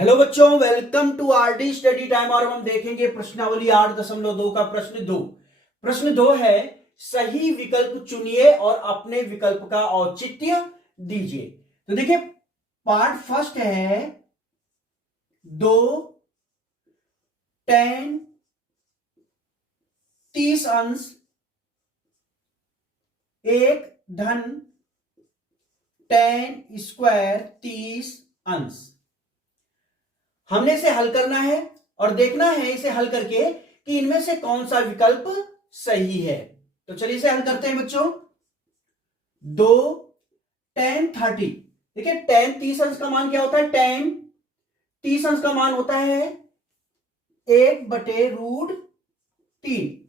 Hello बच्चों, welcome to RD study time. और हम देखेंगे प्रश्नावली 8.2 का प्रश्न 2। प्रश्न 2 है, सही विकल्प चुनिए और अपने विकल्प का औचित्य दीजिए। तो देखिए, पार्ट फर्स्ट है 2 10 30 अंश 1 धन 10 स्क्वायर 30 अंश। हमने इसे हल करना है और देखना है इसे हल करके कि इनमें से कौन सा विकल्प सही है। तो चलिए इसे हल करते हैं बच्चों। 2 10 30, देखिए 10 30 अंश का मान क्या होता है? 10 30 अंश का मान होता है 1/√3।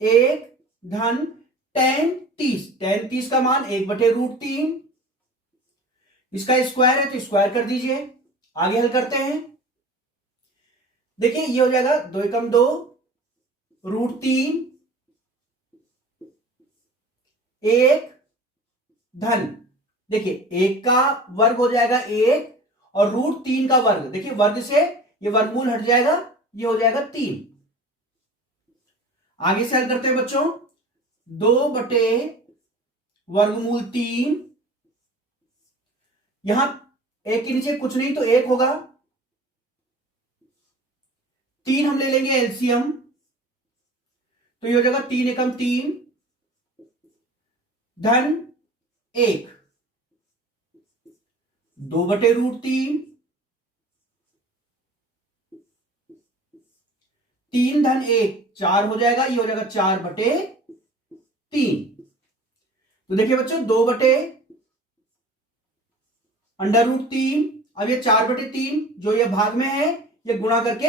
1 धन 10 30 का मान 1/√3। इसका स्क्वायर है तो स्क्वायर कर दीजिए। आगे हल करते हैं। देखिए ये हो जाएगा 2 एकम 2 √3 1 धन, देखिए 1 का वर्ग हो जाएगा 1 और √3 का वर्ग, देखिए वर्ग से ये वर्गमूल हट जाएगा, ये हो जाएगा 3। आगे से हल करते हैं बच्चों। 2/√3, यहां 1 के नीचे कुछ नहीं तो 1 होगा। 3 हम ले लेंगे एलसीएम, तो ये हो जाएगा 3 एकम 3 धन 1 2/√3 3 धन 1 4 हो जाएगा, ये हो जाएगा 4/3। तो देखिए बच्चों 2/√3, अब ये 4/3 जो ये भाग में है ये गुणा करके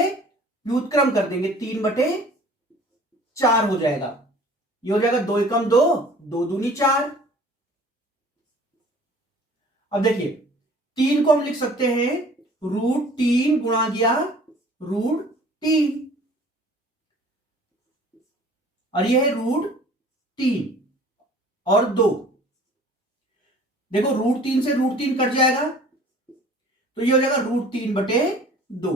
व्युत्क्रम कर देंगे, 3/4 हो जाएगा। ये हो जाएगा 2 एकम 2 2 दूनी 4। अब देखिए 3 को हम लिख सकते हैं √3 गुणा दिया √3, और ये है √3 और 2। देखो √3 से √3 कट जाएगा तो ये हो जाएगा √3/2,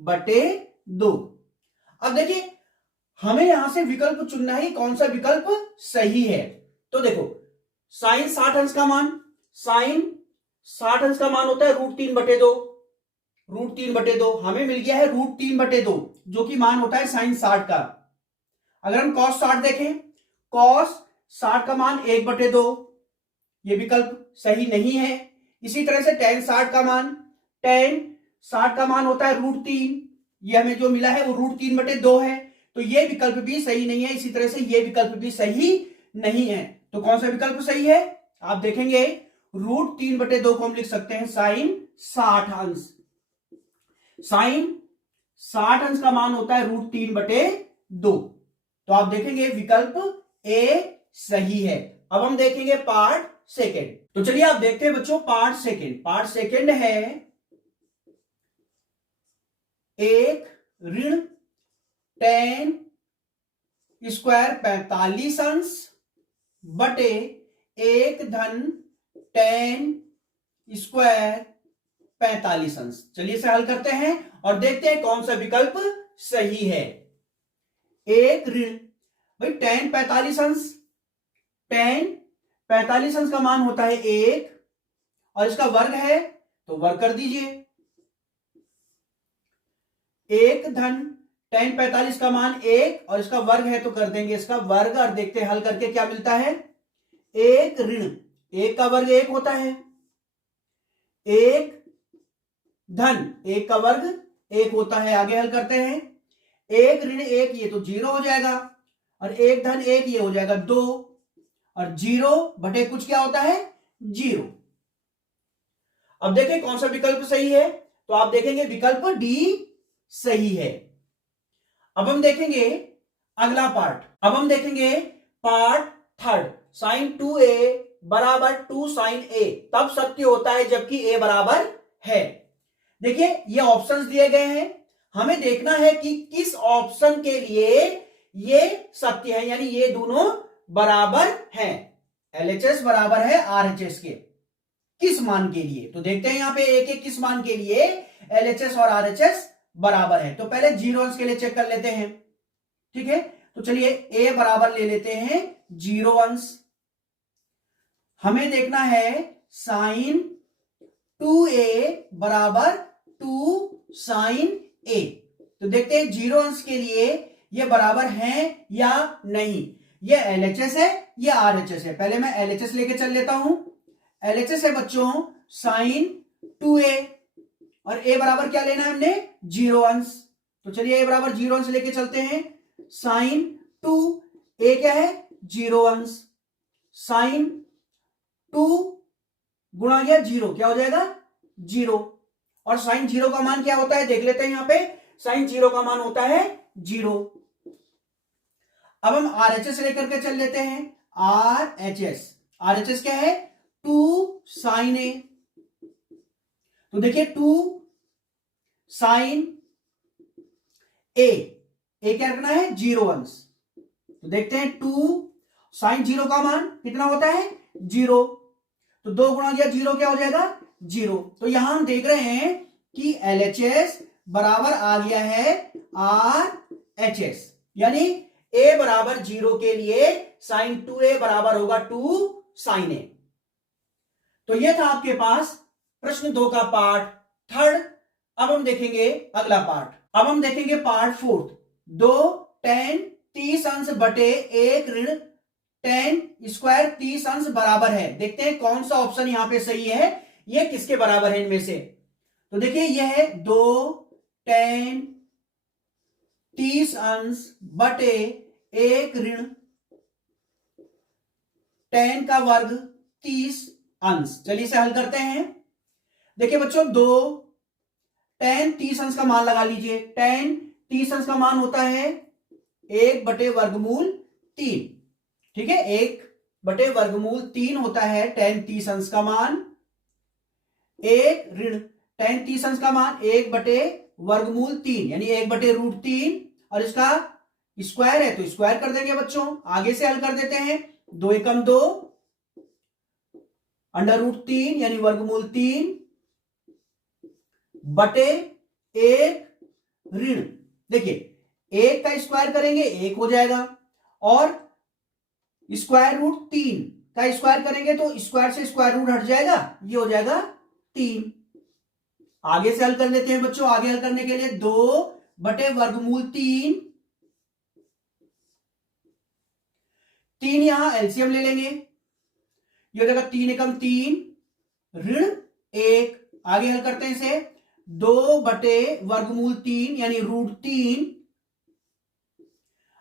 √3/2। अब देखिए हमें यहां से विकल्प चुनना है, कौन सा विकल्प सही है। तो देखो साइन 60 अंश का मान, साइन 60 अंश का मान होता है √3/2। √3/2 हमें मिल गया है √3/2 जो कि मान होता है साइन 60 का। अगर हम cos 60 देखें, cos 60 का मान 1/2, ये विकल्प सही नहीं है। इसी तरह से tan 60 का मान, tan 60 का मान होता है √3, ये हमें जो मिला है वो √3/2 है, तो ये विकल्प भी सही नहीं है। इसी तरह से ये विकल्प भी सही नहीं है। तो कौन सा विकल्प सही है आप देखेंगे, √3/2 को हम लिख सकते हैं साइन 60 अंश। साइन 60 अंश का मान होता है √3/2, तो आप देखेंगे विकल्प ए सही है। अब हम देखेंगे पार्ट सेकेंड। तो चलिए आप देखते हैं बच्चों पार्ट सेकेंड। पार्ट सेकेंड है 1 ऋण tan स्क्वायर 45 अंश बटे 1 धन tan स्क्वायर 45 अंश। चलिए इसे हल करते हैं और देखते हैं कौन सा विकल्प सही है। 1 ऋण, भाई tan 45 अंश, tan 45 अंश का मान होता है 1 और इसका वर्ग है तो वर्ग कर दीजिए। 1 धन tan 45 का मान 1 और इसका वर्ग है तो कर देंगे इसका वर्ग, और देखते हैं हल करके क्या मिलता है। 1 ऋण 1 का वर्ग 1 होता है, 1 धन 1 का वर्ग 1 होता है। आगे हल करते हैं। 1 ऋण 1 ये तो 0 हो जाएगा, और 1 धन 1 ये हो जाएगा 2, और 0 बटे कुछ क्या होता है 0। अब देखें कौन सा विकल्प सही है, तो आप देखेंगे विकल्प डी सही है। अब हम देखेंगे अगला पार्ट। अब हम देखेंगे पार्ट थर्ड, साइन 2a बराबर 2 साइन a तब सत्य होता है जबकि a बराबर है। देखिए ये ऑप्शंस दिए गए हैं, हमें देखना है कि किस ऑप्शन के लिए ये सत्य है, यानी ये दोनों बराबर हैं। LHS बराबर है RHS के, किस मान के लिए। तो देखते हैं यहां पे एक एक किस मान के लिए LHS और RHS बराबर है। तो पहले जीरो अंश के लिए चेक कर लेते हैं, ठीक है। तो चलिए a बराबर ले लेते हैं 0 अंश। हमें देखना है साइन 2a बराबर 2 साइन a। तो देखते हैं 0 अंश के लिए ये बराबर है या नहीं। ये LHS है, ये RHS है। पहले मैं LHS लेके चल लेता हूं। LHS है बच्चों साइन 2a और a बराबर क्या लेना है हमने 0 अंश। तो चलिए a बराबर 0 अंश लेके चलते हैं। साइन 2 a क्या है 0 अंश, साइन 2 गुणा गया 0 क्या हो जाएगा 0। और साइन 0 का मान क्या होता है देख लेते हैं। यहां पे साइन 0 का मान होता है 0। अब हम RHS लेकर के चल लेते हैं। RHS क्या है 2 साइन a। तो देखिए 2 साइन a क्या रखना है 0 अंश। तो देखते हैं 2 साइन 0 का मान कितना होता है 0। तो 2 गुणा गया 0 क्या हो जाएगा 0। तो यहां हम देख रहे हैं कि LHS बराबर आ गया है RHS, यानी a बराबर 0 के लिए साइन 2a बराबर होगा 2 साइन a। तो यह था आपके पास प्रश्न 2 का पार्ट 3। अब हम देखेंगे अगला पार्ट। अब हम देखेंगे पार्ट 4। 2 tan 30 अंश बटे 1 ऋण tan स्क्वायर 30 अंश बराबर है। देखते हैं कौन सा ऑप्शन यहां पे सही है, ये किसके बराबर है इनमें से। तो देखिए यह है 2 tan 30 अंश बटे 1 ऋण tan का वर्ग 30 अंश। चलिए इसे हल करते हैं। देखिए बच्चों 2 tan 30 अंश का मान लगा लीजिए। tan 30 अंश का मान होता है 1 बटे वर्गमूल 3, ठीक है। 1 बटे वर्गमूल 3 होता है tan 30 अंश का मान। 1 ऋण tan 30 अंश का मान 1 बटे वर्गमूल 3 यानी 1 बटे रूट 3, और इसका स्क्वायर है तो स्क्वायर कर देंगे बच्चों। आगे से हल कर देते हैं। 2 एकम 2 अंडर रूट 3 यानी वर्गमूल 3 बटे 1 ऋण, देखिए 1 का स्क्वायर करेंगे 1 हो जाएगा, और स्क्वायर रूट 3 का स्क्वायर करेंगे तो स्क्वायर से स्क्वायर रूट हट जाएगा, ये हो जाएगा 3। आगे से हल कर लेते हैं बच्चों। आगे हल करने के लिए 2 बटे वर्गमूल 3 यहां एलसीएम ले लेंगे, ये हो जाएगा 3 एकम 3 ऋण 1। आगे हल करते हैं इसे 2 बटे वर्गमूल 3 यानी रूट 3,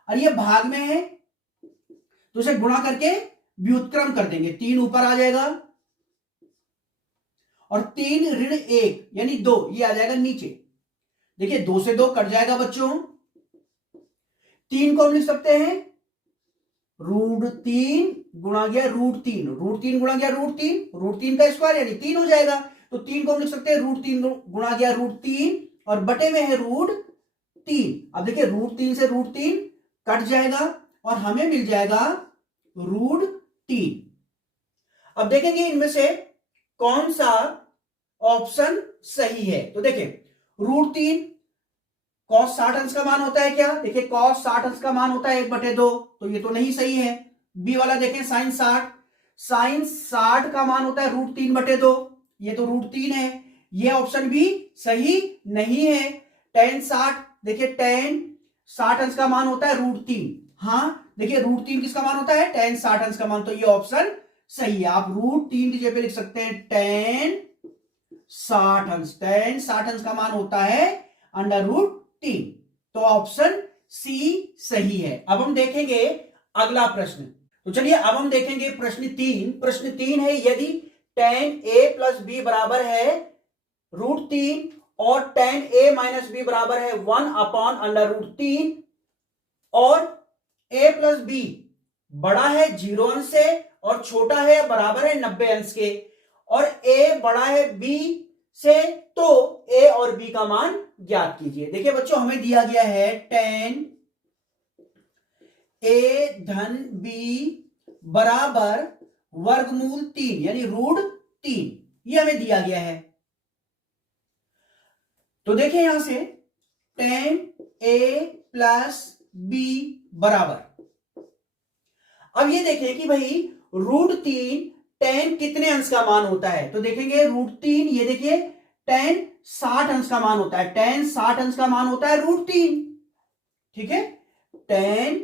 और ये भाग में है तो इसे गुणा करके व्युत्क्रम कर देंगे। 3 ऊपर आ जाएगा और 3 ऋण 1 यानी 2 ये आ जाएगा नीचे। देखिए 2 से 2 कट जाएगा बच्चों। 3 को हम लिख सकते हैं रूट 3 गुणा गया रूट 3, रूट 3 गुणा गया रूट 3, रूट 3 का स्क्वायर यानी 3 हो जाएगा। तो 3 को हम लिख सकते हैं रूट 3 गुणा गया रूट 3 और बटे में है रूट 3। अब देखिए रूट 3 से रूट 3 कट जाएगा और हमें मिल जाएगा रूट 3। अब देखेंगे इनमें से कौन सा ऑप्शन सही है। तो देखिए रूट 3 cos 60 अंश का मान होता है क्या, देखिए cos 60 अंश का मान होता है 1/2, तो ये तो नहीं सही है। बी वाला देखें साइन 60 का मान होता है रूट 3/2, ये तो रूट 3 है, ये ऑप्शन भी सही नहीं है। tan 60 देखिए tan 60 अंश का मान होता है रूट 3, हाँ देखिए रूट 3 किसका मान होता है tan 60 अंश का मान, तो ये ऑप्शन सही है। आप रूट 3 की जगह पे लिख सकते हैं tan 60 अंश का मान होता है अंडर रूट 3, तो ऑप्शन सी सही है। अब हम देखेंगे अगला प्रश्न। तो चलिए अब हम देखेंगे प्रश्न 3। प्रश्न 3 है यदि tan a प्लस बी बराबर है रूट 3 और tan a माइनस बी बराबर है 1/√3 और a प्लस बी बड़ा है 0 अंश से और छोटा है बराबर है 90 अंश के, और a बड़ा है b से, तो a और b का मान ज्ञात कीजिए। देखिए बच्चों हमें दिया गया है tan a धन b बराबर वर्गमूल 3 यानी रूट 3। ये हमें दिया गया है। तो देखिए यहां से tan a प्लस b बराबर, अब ये देखें कि भाई √3 tan कितने अंश का मान होता है, तो देखेंगे √3, ये देखिए tan 60 अंश का मान होता है, tan 60 अंश का मान होता है √3, ठीक है, tan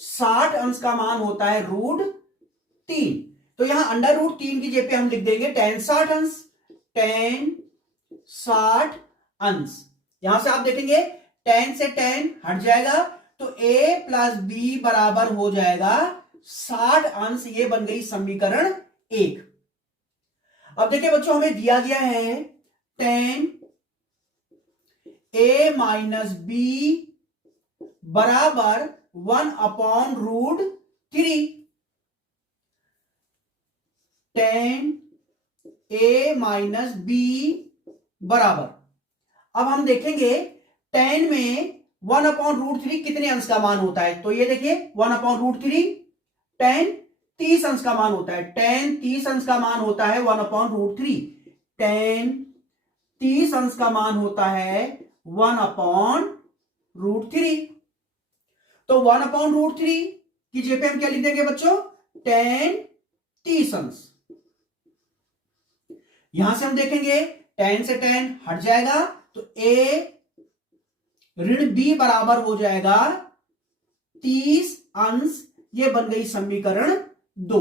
60 अंश का मान होता है √3। तो यहां √3 की जगह पे हम लिख देंगे tan 60 अंश, tan 60 अंश। यहां से आप देखेंगे tan से tan हट जाएगा, तो a प्लस b बराबर हो जाएगा 60 अंश। ये बन गई समीकरण 1। अब देखिए बच्चों, हमें दिया गया है tan a माइनस b बराबर 1/√3, tan a माइनस b बराबर, अब हम देखेंगे tan में 1/√3 कितने अंश का मान होता है, तो ये देखिए 1/√3 tan 30 अंश का मान होता है, tan 30 अंश का मान होता है 1/√3, tan 30 अंश का मान होता है 1/√3। तो 1/√3 की जगह पे हम क्या लिख देंगे बच्चों, tan 30 अंश। यहां से हम देखेंगे tan से tan हट जाएगा, तो a ऋण b बराबर हो जाएगा 30 अंश। ये बन गई समीकरण 2।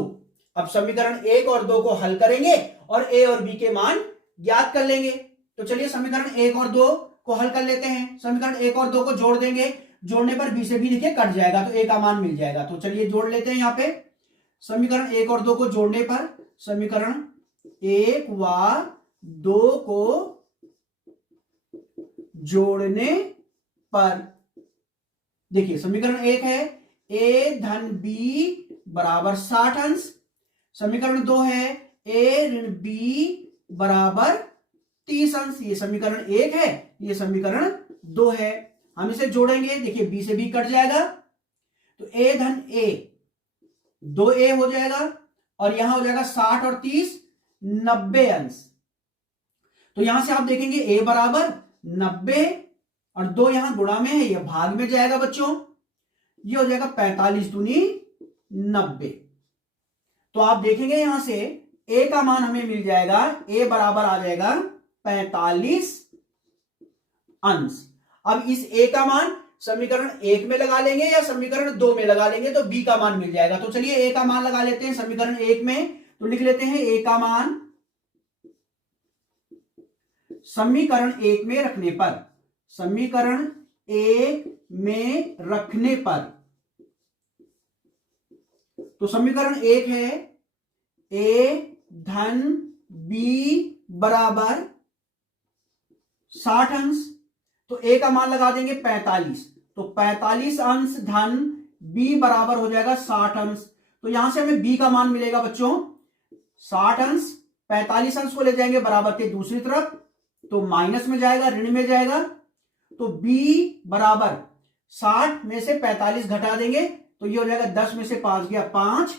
अब समीकरण 1 और 2 को हल करेंगे और a और b के मान ज्ञात कर लेंगे। तो चलिए समीकरण 1 और 2 को हल कर लेते हैं। समीकरण 1 और 2 को जोड़ देंगे, जोड़ने पर b से b देखिए कट जाएगा, तो a का मान मिल जाएगा। तो चलिए जोड़ लेते हैं यहां पे समीकरण 1 और 2 को जोड़ने पर, समीकरण 1 व 2 को जोड़ने पर देखिए समीकरण 1 है a धन b बराबर 60 अंश, समीकरण 2 है a ऋण b बराबर 30 अंश। ये समीकरण 1 है, ये समीकरण 2 है। हम इसे जोड़ेंगे, देखिए b से b कट जाएगा, तो a धन a 2a हो जाएगा, और यहां हो जाएगा 60 और 30 90 अंश। तो यहां से आप देखेंगे a बराबर 90 और 2 यहां गुणा में है, ये भाग में जाएगा बच्चों, ये हो जाएगा 45 दूनी 90। तो आप देखेंगे यहां से a का मान हमें मिल जाएगा, a बराबर आ जाएगा 45 अंश। अब इस a का मान समीकरण 1 में लगा लेंगे या समीकरण 2 में लगा लेंगे, तो b का मान मिल जाएगा। तो चलिए a का मान लगा लेते हैं समीकरण 1 में, तो लिख लेते हैं a का मान समीकरण 1 में रखने पर, समीकरण 1 में रखने पर, तो समीकरण 1 है a धन b बराबर 60 अंश, तो a का मान लगा देंगे 45, तो 45 अंश धन b बराबर हो जाएगा 60 अंश। तो यहां से हमें b का मान मिलेगा बच्चों 60 अंश, 45 अंश को ले जाएंगे बराबर के दूसरी तरफ, तो माइनस में जाएगा, ऋण में जाएगा, तो b बराबर 60 में से 45 घटा देंगे, तो ये हो जाएगा 10 में से 5 गया 5,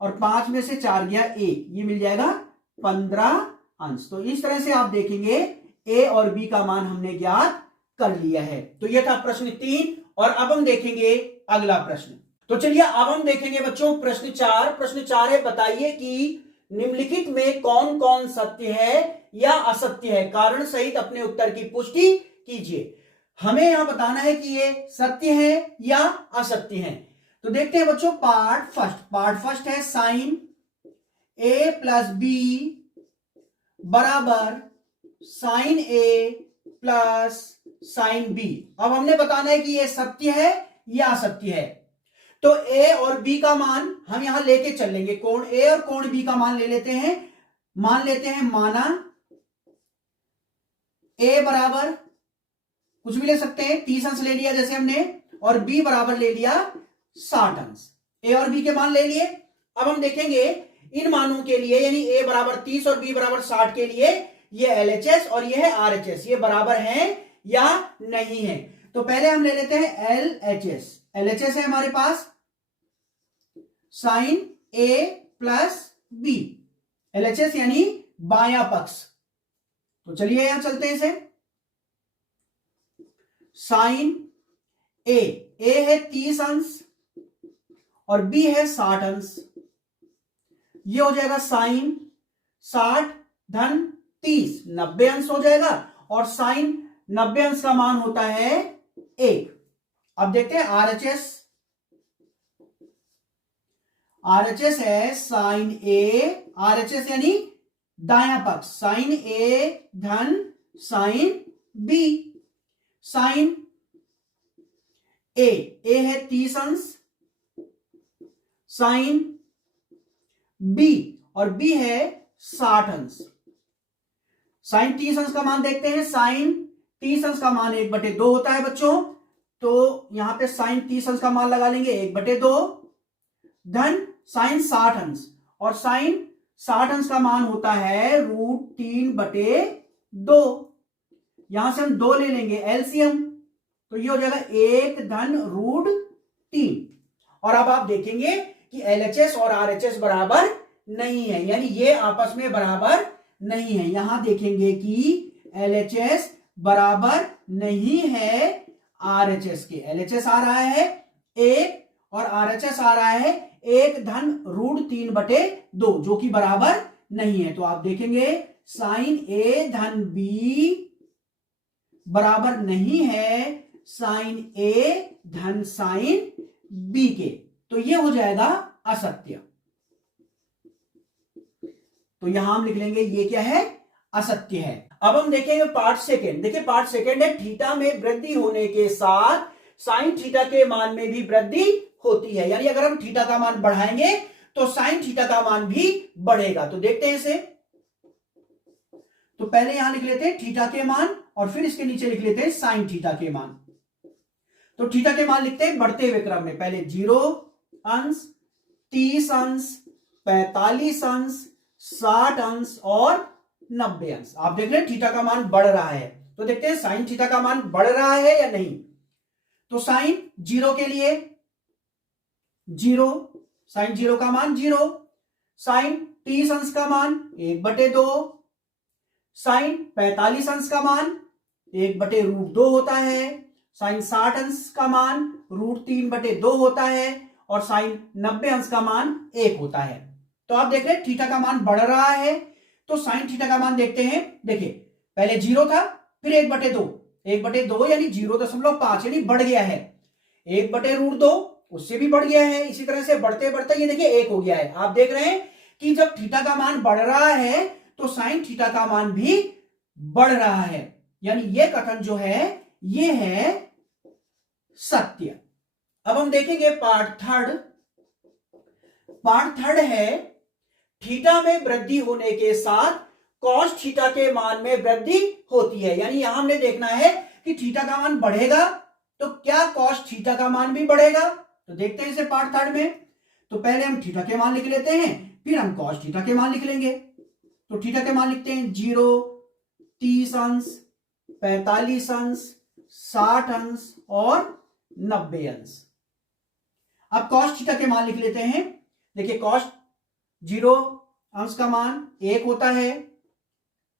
और 5 में से 4 गया 1, ये मिल जाएगा 15 अंश। तो इस तरह से आप देखेंगे a और b का मान हमने ज्ञात कर लिया है। तो यह था प्रश्न 3, और अब हम देखेंगे अगला प्रश्न। तो चलिए अब हम देखेंगे बच्चों प्रश्न 4। प्रश्न 4 है, बताइए कि निम्नलिखित में कौन कौन सत्य है या असत्य है, कारण सहित अपने उत्तर की पुष्टि कीजिए। हमें यहां बताना है कि ये सत्य है या असत्य है। तो देखते हैं बच्चों पार्ट फर्स्ट है साइन a प्लस b बराबर sine a plus sine b। अब हमने बताना है कि ये सत्य है या असत्य है। तो a और b का मान हम यहां लेके चल लेंगे, कोण a और कोण b का मान ले लेते हैं। मान लेते हैं, माना a बराबर कुछ भी ले सकते हैं, 30 अंश ले लिया जैसे हमने, और b बराबर ले लिया 60 अंश। a और b के मान ले लिए। अब हम देखेंगे इन मानों के लिए, यानी a बराबर 30 और b बराबर 60 के लिए, ये LHS और ये है RHS, ये बराबर हैं या नहीं है। तो पहले हम ले लेते हैं LHS। LHS है हमारे पास sine a plus b, LHS यानी बायां पक्ष। तो चलिए यहां चलते हैं इसे। साइन ए है 30 अंश और बी है 60 अंश। ये हो जाएगा साइन 60 धन 30, 90 अंश हो जाएगा। और साइन 90 अंश का मान होता है 1। अब देखते हैं RHS। RHS है साइन ए, RHS यानी दायां पक्ष, साइन ए धन साइन बी। साइन ए है 30 अंश, साइन बी और बी है 60 अंश। साइन 30 अंश का मान देखते हैं। साइन 30 अंश का मान 1/2 होता है बच्चों, तो यहां पे साइन 30 अंश का मान लगा लेंगे 1/2 धन साइन 60 अंश, और साइन 60 अंश का मान होता है √3/2। यहां से हम 2 ले लेंगे एलसीएम, तो ये हो जाएगा 1 धन √3। और अब आप देखेंगे कि LHS और RHS बराबर नहीं है, यानी ये आपस में बराबर नहीं है। यहां देखेंगे कि LHS बराबर नहीं है RHS के। LHS आ रहा है 1 और RHS आ रहा है 1 धन √3/2, जो कि बराबर नहीं है। तो आप देखेंगे साइन ए धन बी बराबर नहीं है साइन ए धन साइन बी के, तो ये हो जाएगा असत्य। तो यहां हम लिख लेंगे ये क्या है, असत्य है। अब हम देखेंगे पार्ट सेकेंड। देखिए पार्ट सेकेंड है थीटा में वृद्धि होने के साथ साइन थीटा के मान में भी वृद्धि होती है, यानी अगर हम थीटा का मान बढ़ाएंगे तो साइन थीटा का मान भी बढ़ेगा। तो देखते हैं इसे। तो पहले यहां लिख लेते हैं थीटा के मान और फिर इसके नीचे लिख लेते हैं साइन थीटा के मान। तो थीटा के मान लिखते हैं बढ़ते हुए क्रम में, पहले 0 अंश, 30 अंश, 45 अंश, 60 अंश और 90 अंश। आप देख रहे हैं थीटा का मान बढ़ रहा है। तो देखते हैं साइन थीटा का मान बढ़ रहा है या नहीं। तो साइन 0 के लिए 0, साइन 0 का मान 0, साइन 30 अंश का मान 1/2, साइन 45 अंश का मान 1/√2 होता है, साइन 60 अंश का मान √3/2 होता है और साइन 90 अंश का मान 1 होता है। तो आप देख रहे हैं थीटा का मान बढ़ रहा है, तो साइन थीटा का मान देखते हैं। देखिए पहले 0 था, फिर 1/2, 1/2 यानी 0.5 यानी बढ़ गया है। 1/√2 उससे भी बढ़ गया है। इसी तरह से बढ़ते बढ़ते ये देखिए 1 हो गया है। आप देख रहे हैं कि जब थीटा का मान बढ़ रहा है तो साइन थीटा का मान भी बढ़ रहा है, यानी ये कथन जो है ये है सत्य। अब हम देखेंगे पार्ट थर्ड। पार्ट थर्ड है थीटा में वृद्धि होने के साथ कॉस थीटा के मान में वृद्धि होती है, यानी यहां हमने देखना है कि थीटा का मान बढ़ेगा तो क्या कॉस थीटा का मान भी बढ़ेगा। तो देखते हैं इसे पार्ट थर्ड में। तो पहले हम थीटा के मान लिख लेते हैं, फिर हम कॉस थीटा के मान लिख लेंगे। तो थीटा के मान लिखते हैं 0, 30 अंश, 45 अंश, 60 अंश और 90 अंश। अब कॉस थीटा के मान लिख लेते हैं। देखिए कॉस 0 अंश का मान 1 होता है,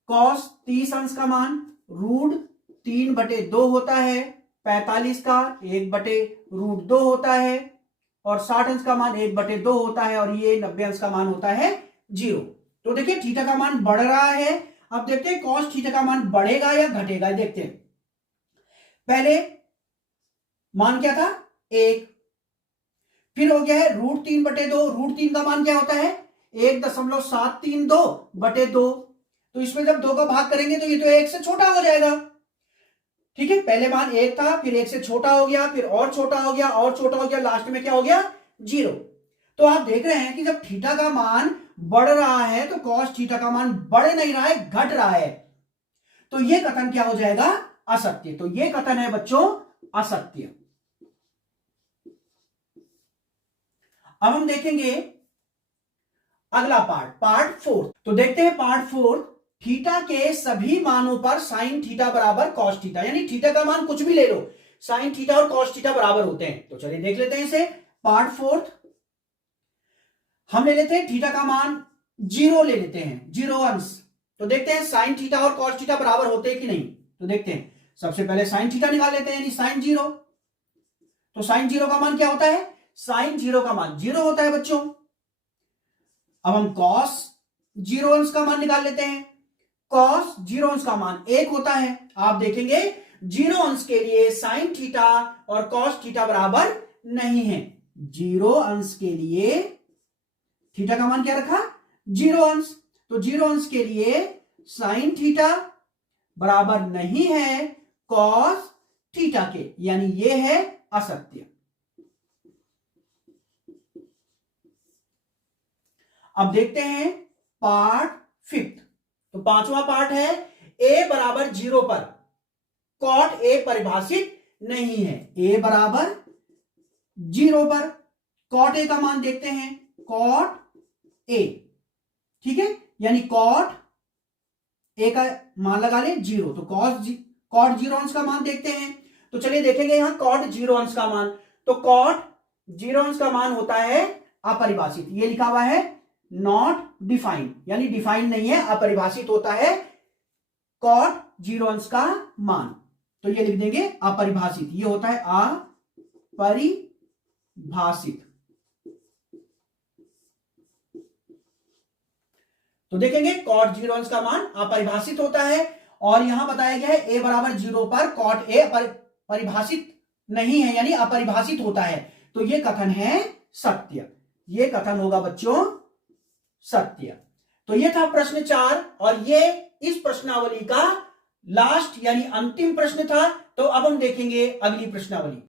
कॉस 30 अंश का मान √3/2 होता है, 45 का 1/√2 होता है और 60 अंश का मान 1/2 होता है और ये 90 अंश का मान होता है 0। तो देखिए थीटा का मान बढ़ रहा है। अब देखते हैं कॉस थीटा का मान बढ़ेगा या घटेगा। देखते हैं पहले मान क्या था 1, फिर हो गया है √3/2। √3 का मान क्या होता है 1.732/2। तो इसमें जब 2 का भाग करेंगे तो ये तो 1 से छोटा हो जाएगा। ठीक है, पहले मान 1 था, फिर 1 से छोटा हो गया, फिर और छोटा हो गया और छोटा हो गया, लास्ट में क्या हो गया 0। तो आप देख रहे हैं कि जब थीटा का मान बढ़ रहा है तो कॉस थीटा का मान बढ़ नहीं रहा है, घट रहा है। तो ये कथन क्या हो जाएगा असत्य। तो ये कथन है बच्चों असत्य। अब हम देखेंगे अगला पार्ट, पार्ट 4। तो देखते हैं पार्ट 4। थीटा के सभी मानों पर साइन थीटा बराबर कॉस थीटा, यानी थीटा का मान कुछ भी ले लो, साइन थीटा और कॉस थीटा बराबर होते हैं। तो चलिए देख लेते हैं इसे। पार्ट 4 हम ले लेते हैं थीटा का मान जीरो ले लेते हैं, जीरो अंश। तो देखते हैं साइन थीटा और कॉस थीटा बराबर होते हैं कि नहीं। तो देखते हैं, सबसे पहले साइन थीटा निकाल लेते हैं, यानी साइन जीरो। तो साइन जीरो का मान क्या होता है, साइन जीरो का मान जीरो होता है बच्चों। अब हम कॉस जीरो अंश का मान निकाल लेते हैं। कॉस जीरो अंश का मान 1 होता है। आप देखेंगे जीरो अंश के लिए साइन थीटा और कॉस थीटा बराबर नहीं है। जीरो अंश के लिए थीटा का मान क्या रखा, जीरो अंश। तो जीरो अंश के लिए साइन थीटा बराबर नहीं है कॉस थीटा के, यानी ये है असत्य। अब देखते हैं पार्ट फिफ्थ। तो पांचवा पार्ट है, ए बराबर जीरो पर कॉट ए परिभाषित नहीं है। ए बराबर जीरो पर कॉट ए का मान देखते हैं, कॉट ए, ठीक है, यानी कॉट ए का मान लगा ले जीरो। तो कॉट जीरो अंश का मान देखते हैं। तो चलिए देखेंगे यहां कॉट जीरो अंश का मान। तो कॉट जीरो अंश का मान होता है अपरिभाषित, ये लिखा हुआ है नॉट डिफाइंड, यानी डिफाइंड नहीं है, अपरिभाषित होता है कॉट जीरो अंश का मान। तो ये लिख देंगे अपरिभाषित, ये होता है अपरिभाषित। तो देखेंगे कॉट जीरो अंश का मान अपरिभाषित होता है, और यहां बताया गया है ए बराबर जीरो पर कॉट ए परिभाषित नहीं है, यानी अपरिभाषित होता है। तो ये कथन है सत्य, ये कथन होगा बच्चों सत्य। तो ये था प्रश्न 4, और ये इस प्रश्नावली का लास्ट यानी अंतिम प्रश्न था। तो अब हम देखेंगे अगली प्रश्नावली।